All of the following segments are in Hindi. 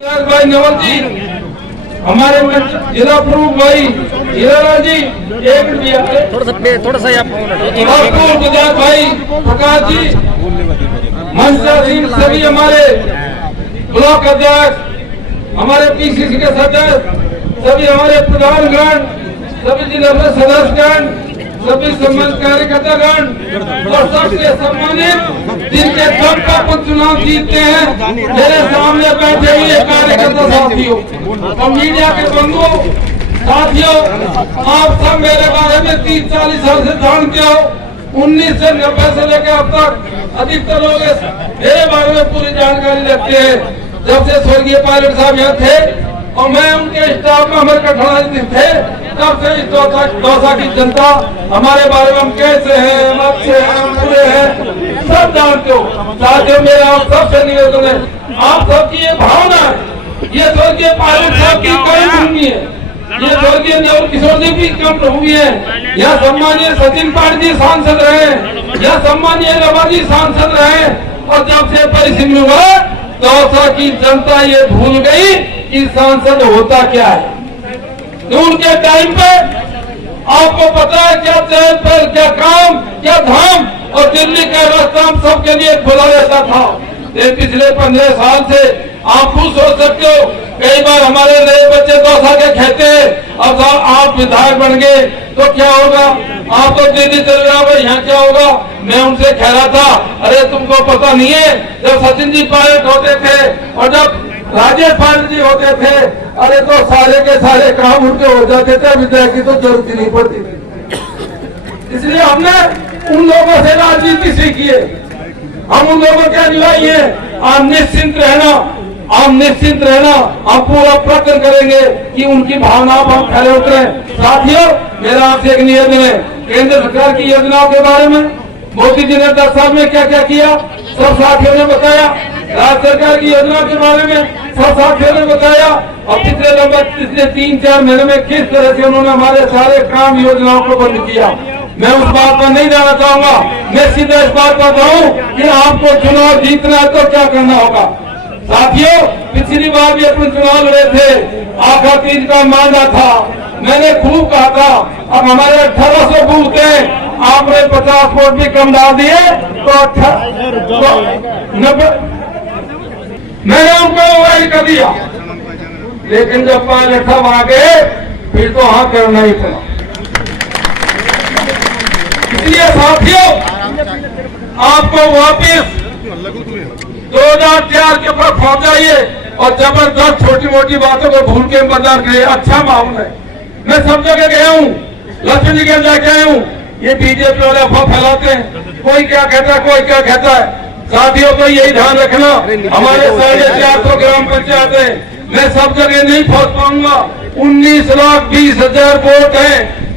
भाई नवल जी, हमारे जिला प्रमुख भाई हीरा जी, एक थोड़ा सा गुजरात भाई प्रकाश जी, मनसा सिंह, सभी हमारे ब्लॉक अध्यक्ष, हमारे पीसीसी के सदस्य, सभी हमारे प्रधानगण, सभी जिला सदस्यगण, सभी सम्मानित कार्यकर्तागण और सबसे सम्मानित जिनके दम पर चुनाव जीतते हैं, मेरे सामने बैठे हुए कार्यकर्ता साथियों और मीडिया के बंधुओं साथियों, आप सब मेरे बारे में 30-40 साल से जानते हो। 1990 से लेकर अब तक अधिकतर लोग मेरे बारे में पूरी जानकारी रखते हैं। जब से स्वर्गीय पायलट साहब यहाँ थे और मैं उनके स्टाफ में हमारे कठौड़ा थे, तब से इस दौसा की जनता हमारे बारे में हम कैसे हैं, हम अच्छे हैं, हम बुरे हैं, सब जानते हो। साथियों, मेरा आप सबसे निवेदन है, आप सबकी ये भावना है, ये स्वर्गीय पायलट साहब की कर्म भूमि है, ये स्वर्गीय नवल किशोर जी की कर्म भूमि है। यह सम्मानीय सचिन पाठ जी सांसद रहे, यह सम्मानीय रवा जी सांसद रहे, और जब से परिसीम हुआ दौसा की जनता ये भूल गई कि सांसद होता क्या है। तो उनके टाइम पे आपको पता है क्या चैन पर, क्या काम, क्या धाम, और दिल्ली का रास्ता हम सबके लिए खुला रहता था। लेकिन पिछले 15 साल से आप खुद सोच सकते हो, कई बार हमारे नए बच्चे दौसा के कहते हैं अब आप विधायक बन गए तो क्या होगा, आप तो दिल्ली चल रहा हो, यहाँ क्या होगा। मैं उनसे कह रहा था, अरे तुमको पता नहीं है, जब सचिन जी पायलट होते थे और जब राजेश पायलट जी होते थे, अरे तो सारे के सारे काम उनके हो जाते थे, विधायक की तो जरूरत ही नहीं पड़ती थी। इसलिए हमने उन लोगों से राजनीति सीखी है, हम उन लोगों के अनुयायी हैं। आप निश्चिंत रहना, आप निश्चिंत रहना, हम पूरा प्रयत्न करेंगे कि उनकी भावनाओं पर हम खरे उतरे। साथियों, मेरा आपसे एक निवेदन है, केंद्र सरकार की योजनाओं के बारे में मोदी जी ने 10 साल में क्या क्या किया सब साथियों ने बताया, राज्य सरकार की योजनाओं के बारे में सब साथियों ने बताया, और पिछले 3-4 महीने में किस तरह से उन्होंने हमारे सारे काम योजनाओं को बंद किया। मैं उस बात पर नहीं जाना चाहूंगा, मैं सीधा इस बात पर कहूँ कि आपको चुनाव जीतना है तो क्या करना होगा। साथियों, पिछली बार भी अपन चुनाव लड़े थे, आखा तीज का मांगा था, मैंने खूब कहा था अब हमारे 1800 बूथ हैं, आपने 50 वोट भी कम डाल दिए तो 90 मैंने उनको मोबाइल कर दिया। लेकिन जब पायलट साहब आ गए फिर तो हाँ करना ही पड़ा। इसलिए साथियों, आपको वापिस 2004 के ऊपर पहुंच जाइए और जबरदस्त छोटी मोटी बातों को भूल के मतदान करिए। अच्छा माहौल है, मैं सब जगह गया हूँ, लक्ष्मण जी के जाके आया हूँ, ये बीजेपी वाले अफवाह फैलाते हैं, कोई क्या कहता है, कोई क्या कहता है। साथियों को यही ध्यान रखना, हमारे 450 ग्राम पंचायत है, मैं सब जगह नहीं पहुंच पाऊंगा। 19,20,000 वोट है,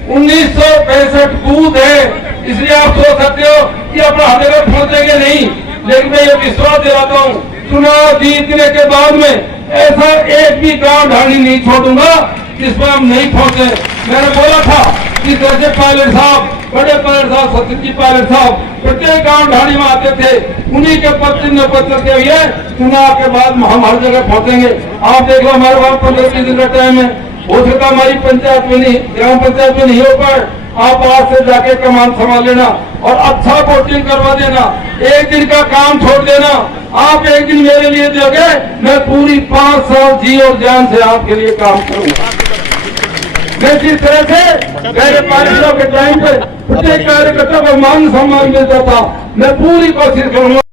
1965 बूथ है, इसलिए आप सोच सकते हो कि अपना हर जगह पहुंचेंगे नहीं। लेकिन मैं ये विश्वास दिलाता हूँ, चुनाव जीतने के बाद में ऐसा एक भी गांव ढाणी नहीं छोड़ूंगा जिस पर हम नहीं पहुंचे। मैंने बोला था कि जैसे पायलट साहब, बड़े पायलट साहब, सचिन जी पायलट साहब प्रत्येक गांव ढाणी में आते थे, उन्हीं के पत्र के हुए चुनाव के बाद हम हर जगह पहुंचेंगे। आप देख लो, हमारे पास 15-20 दिन का टाइम है, हो सकता हमारी पंचायत में नहीं, ग्राम पंचायत में नहीं हो पाए, आप आज से जाके कमान संभाल लेना और अच्छा वोटिंग करवा देना। एक दिन का काम छोड़ देना, आप एक दिन मेरे लिए दोगे, मैं पूरी 5 साल जी और जान से आपके लिए काम करूंगा। मैं जिस तरह से मेरे पार्टियों के टाइम पे प्रत्येक कार्यकर्ता को मान सम्मान मिलता था, मैं पूरी कोशिश करूंगा।